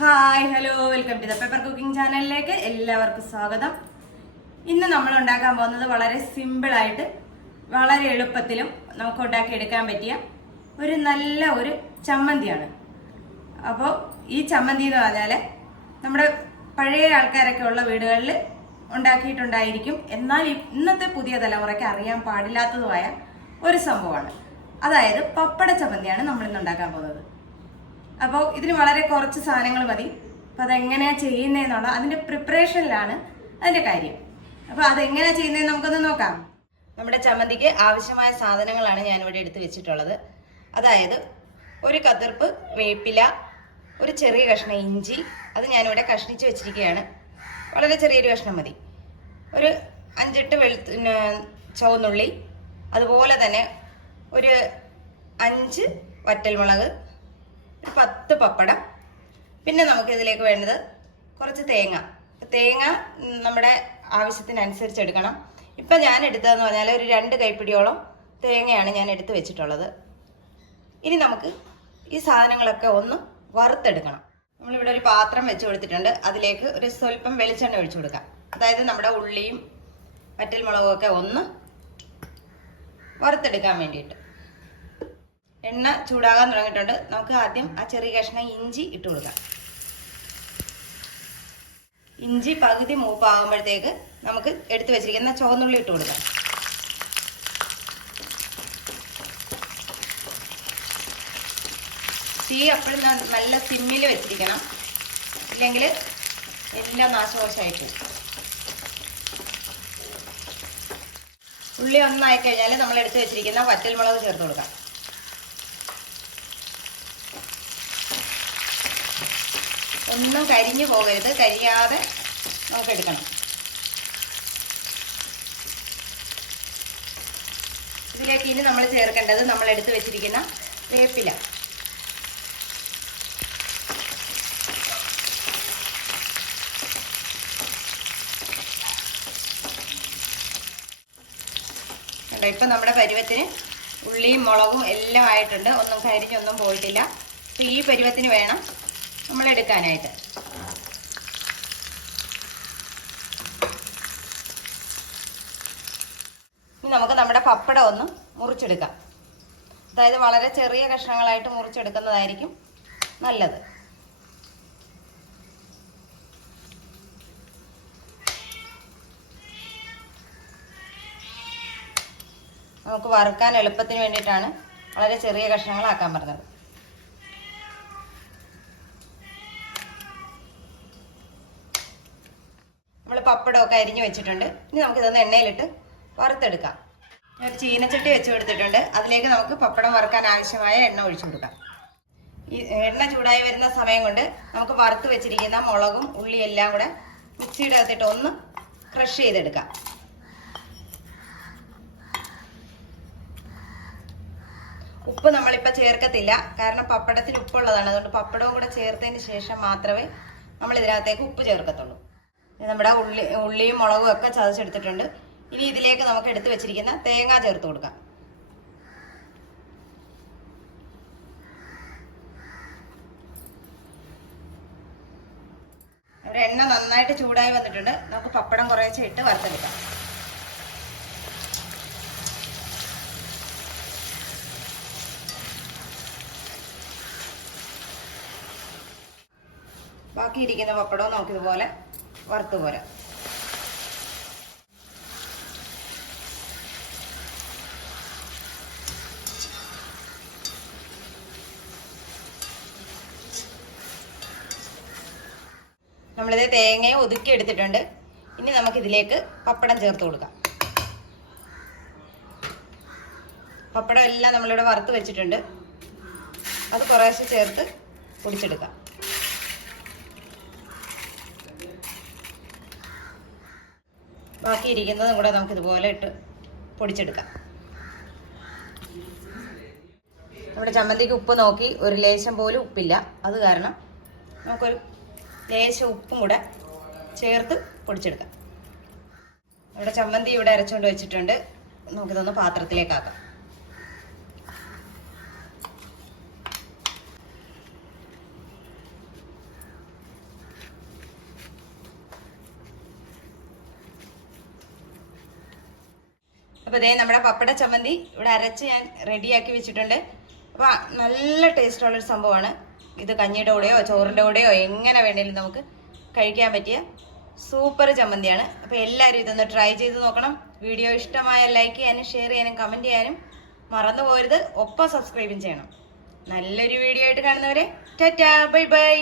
Hi hello welcome to the paper cooking ചാനലിലേക്ക് എല്ലാവർക്കും സ്വാഗതം. ഇന്ന് നമ്മൾ ഉണ്ടാക്കാൻ പോകുന്നത് വളരെ സിമ്പിളായിട്ട് വളരെ എളുപ്പത്തിലും നമുക്ക് ഉണ്ടാക്കി എടുക്കാൻ പറ്റിയ ഒരു നല്ല ഒരു ചമ്മന്തിയാണ്. അപ്പോൾ ഈ ചമ്മന്തി എന്ന് പറഞ്ഞാൽ നമ്മുടെ പഴയ ആൾക്കാരൊക്കെ ഉള്ള വീടുകളിൽ ഉണ്ടാക്കിയിട്ടുണ്ടായിരിക്കും. എന്നാൽ ഇന്നത്തെ പുതിയ തലമുറയ്ക്ക് അറിയാൻ പാടില്ലാത്തതുമായ ഒരു സംഭവമാണ്. അതായത് പപ്പട ചമ്മന്തിയാണ് നമ്മൾ ഇന്ന് ഉണ്ടാക്കാൻ പോകുന്നത്. അപ്പോൾ ഇതിന് വളരെ കുറച്ച് സാധനങ്ങൾ മതി. അപ്പോൾ അതെങ്ങനെയാണ് ചെയ്യുന്നതെന്നുള്ള അതിന്റെ പ്രിപ്പറേഷനിലാണ് അതിന്റെ കാര്യം. അപ്പോൾ അതെങ്ങനെയാണ് ചെയ്യുന്നതെന്ന് നമുക്കൊന്ന് നോക്കാം. നമ്മുടെ ചമ്മന്തിക്ക് ആവശ്യമായ സാധനങ്ങളാണ് ഞാനിവിടെ എടുത്ത് വെച്ചിട്ടുള്ളത്. അതായത് ഒരു കതിർപ്പ് വേപ്പില ഒരു ചെറിയ കഷ്ണം ഇഞ്ചി അത് ഞാനിവിടെ കഷ്ണിച്ച് വെച്ചിരിക്കുകയാണ്. വളരെ ചെറിയൊരു കഷ്ണം മതി. ഒരു അഞ്ചെട്ട് വെളുത്ത ചുവന്നുള്ളി അതുപോലെ തന്നെ ഒരു അഞ്ച് വറ്റൽമുളക് ഒരു പത്ത് പപ്പടം. പിന്നെ നമുക്ക് ഇതിലേക്ക് വേണ്ടത് കുറച്ച് തേങ്ങ. തേങ്ങ നമ്മുടെ ആവശ്യത്തിനനുസരിച്ച് എടുക്കണം. ഇപ്പം ഞാൻ എടുത്തതെന്ന് പറഞ്ഞാൽ ഒരു രണ്ട് കൈപ്പിടിയോളം തേങ്ങയാണ് ഞാൻ എടുത്ത് വെച്ചിട്ടുള്ളത്. ഇനി നമുക്ക് ഈ സാധനങ്ങളൊക്കെ ഒന്ന് വറുത്തെടുക്കണം. നമ്മളിവിടെ ഒരു പാത്രം വെച്ച് കൊടുത്തിട്ടുണ്ട്. അതിലേക്ക് ഒരു സ്വല്പം വെളിച്ചെണ്ണ ഒഴിച്ചു കൊടുക്കാം. അതായത് നമ്മുടെ ഉള്ളിയും വറ്റൽമുളകും ഒക്കെ ഒന്ന് വറുത്തെടുക്കാൻ വേണ്ടിയിട്ട്. എണ്ണ ചൂടാകാൻ തുടങ്ങിയിട്ടുണ്ട്. നമുക്ക് ആദ്യം ആ ചെറിയ കഷ്ണം ഇഞ്ചി ഇട്ട് കൊടുക്കാം. ഇഞ്ചി പകുതി മൂപ്പാകുമ്പോഴത്തേക്ക് നമുക്ക് എടുത്തു വെച്ചിരിക്കുന്ന ചുവന്നുള്ളി ഇട്ട് കൊടുക്കാം. തീ അപ്പോഴും നല്ല സിമ്മിൽ വെച്ചിരിക്കണം. ഇല്ലെങ്കിൽ എല്ലാം നാശകോശമായിട്ട് ഉള്ളി ഒന്നായി കഴിഞ്ഞാൽ നമ്മൾ എടുത്തു വെച്ചിരിക്കുന്ന വറ്റൽമുളക് ചേർത്ത് കൊടുക്കാം. ഒന്നും കരിഞ്ഞു പോകരുത്. കരിയാതെ നമുക്ക് എടുക്കണം ഇതിലേക്ക് ഇനി നമ്മൾ ചേർക്കേണ്ടത് നമ്മൾ എടുത്തു വെച്ചിരിക്കുന്ന വേപ്പില. ഇപ്പം നമ്മുടെ പരുവത്തിന് ഉള്ളിയും മുളകും എല്ലാം ആയിട്ടുണ്ട്. ഒന്നും കരിഞ്ഞൊന്നും പോയിട്ടില്ല. അപ്പം ഈ പരുവത്തിന് വേണം നമ്മൾ എടുക്കാനായിട്ട് നമുക്ക് നമ്മുടെ പപ്പടം ഒന്ന് മുറിച്ചെടുക്കാം. അതായത് വളരെ ചെറിയ കഷ്ണങ്ങളായിട്ട് മുറിച്ചെടുക്കുന്നതായിരിക്കും നല്ലത്. നമുക്ക് വറുക്കാൻ എളുപ്പത്തിന് വേണ്ടിയിട്ടാണ് വളരെ ചെറിയ കഷ്ണങ്ങളാക്കാൻ പറഞ്ഞത്. നമ്മൾ പപ്പടമൊക്കെ അരിഞ്ഞു വെച്ചിട്ടുണ്ട്. ഇനി നമുക്കിതൊന്ന് എണ്ണയിലിട്ട് വറുത്തെടുക്കാം. ഒരു ചീനച്ചട്ടി വെച്ച് കൊടുത്തിട്ടുണ്ട്. അതിലേക്ക് നമുക്ക് പപ്പടം വറുക്കാൻ ആവശ്യമായ എണ്ണ ഒഴിച്ചു കൊടുക്കാം. ഈ എണ്ണ ചൂടായി വരുന്ന സമയം കൊണ്ട് നമുക്ക് വറുത്ത് വെച്ചിരിക്കുന്ന മുളകും ഉള്ളി എല്ലാം കൂടെ മിക്സിയുടെ അകത്തിട്ട് ഒന്ന് ക്രഷ് ചെയ്തെടുക്കാം. ഉപ്പ് നമ്മളിപ്പോൾ ചേർക്കത്തില്ല. കാരണം പപ്പടത്തിൽ ഉപ്പുള്ളതാണ്. അതുകൊണ്ട് പപ്പടവും കൂടെ ചേർത്തതിന് ശേഷം മാത്രമേ നമ്മൾ ഇതിനകത്തേക്ക് ഉപ്പ് ചേർക്കത്തുള്ളൂ. നമ്മുടെ ഉള്ളി ഉള്ളിയും മുളകും ഒക്കെ ചതച്ചെടുത്തിട്ടുണ്ട്. ഇനി ഇതിലേക്ക് നമുക്ക് എടുത്തു വെച്ചിരിക്കുന്ന തേങ്ങ ചേർത്ത് കൊടുക്കാം. ഒരു എണ്ണ നന്നായിട്ട് ചൂടായി വന്നിട്ടുണ്ട്. നമുക്ക് പപ്പടം കുറേശ്ശെ ഇട്ട് വറുത്തെടുക്കാം. ബാക്കിയിരിക്കുന്ന പപ്പടവും നമുക്കിതുപോലെ വറുത്ത് പോരാം. നമ്മളിത് തേങ്ങയെ ഒതുക്കി എടുത്തിട്ടുണ്ട്. ഇനി നമുക്കിതിലേക്ക് പപ്പടം ചേർത്ത് കൊടുക്കാം. പപ്പടം എല്ലാം നമ്മളിവിടെ വറുത്ത് വെച്ചിട്ടുണ്ട്. അത് കുറേശ്ശെ ചേർത്ത് പൊടിച്ചെടുക്കാം. ബാക്കി ഇരിക്കുന്നതും കൂടെ നമുക്ക് ഇതുപോലെ ഇട്ട് പൊടിച്ചെടുക്കാം. നമ്മുടെ ചമ്മന്തിക്ക് ഉപ്പ് നോക്കി ഒരു ലേശം പോലും ഉപ്പില്ല. അത് കാരണം നമുക്കൊരു ലേശം ഉപ്പും കൂടെ ചേർത്ത് പൊടിച്ചെടുക്കാം. നമ്മുടെ ചമ്മന്തി ഇവിടെ അരച്ചുകൊണ്ട് വെച്ചിട്ടുണ്ട്. നമുക്കിതൊന്ന് പാത്രത്തിലേക്കാക്കാം. അപ്പോൾ ഇതേ നമ്മുടെ പപ്പട ചമ്മന്തി ഇവിടെ അരച്ച് ഞാൻ റെഡിയാക്കി വെച്ചിട്ടുണ്ട്. അപ്പോൾ നല്ല ടേസ്റ്റുള്ളൊരു സംഭവമാണ്. ഇത് കഞ്ഞിയുടെ കൂടെയോ ചോറിന്റെ കൂടെയോ എങ്ങനെ വേണേലും നമുക്ക് കഴിക്കാൻ പറ്റിയ സൂപ്പർ ചമ്മന്തിയാണ്. അപ്പോൾ എല്ലാവരും ഇതൊന്ന് ട്രൈ ചെയ്ത് നോക്കണം. വീഡിയോ ഇഷ്ടമായ ലൈക്ക് ചെയ്യാനും ഷെയർ ചെയ്യാനും കമന്റ് ചെയ്യാനും മറന്നു പോരുത് ഒപ്പം സബ്സ്ക്രൈബും ചെയ്യണം. നല്ലൊരു വീഡിയോ ആയിട്ട് കാണുന്നവരെ ടാറ്റാ ബൈ ബൈ.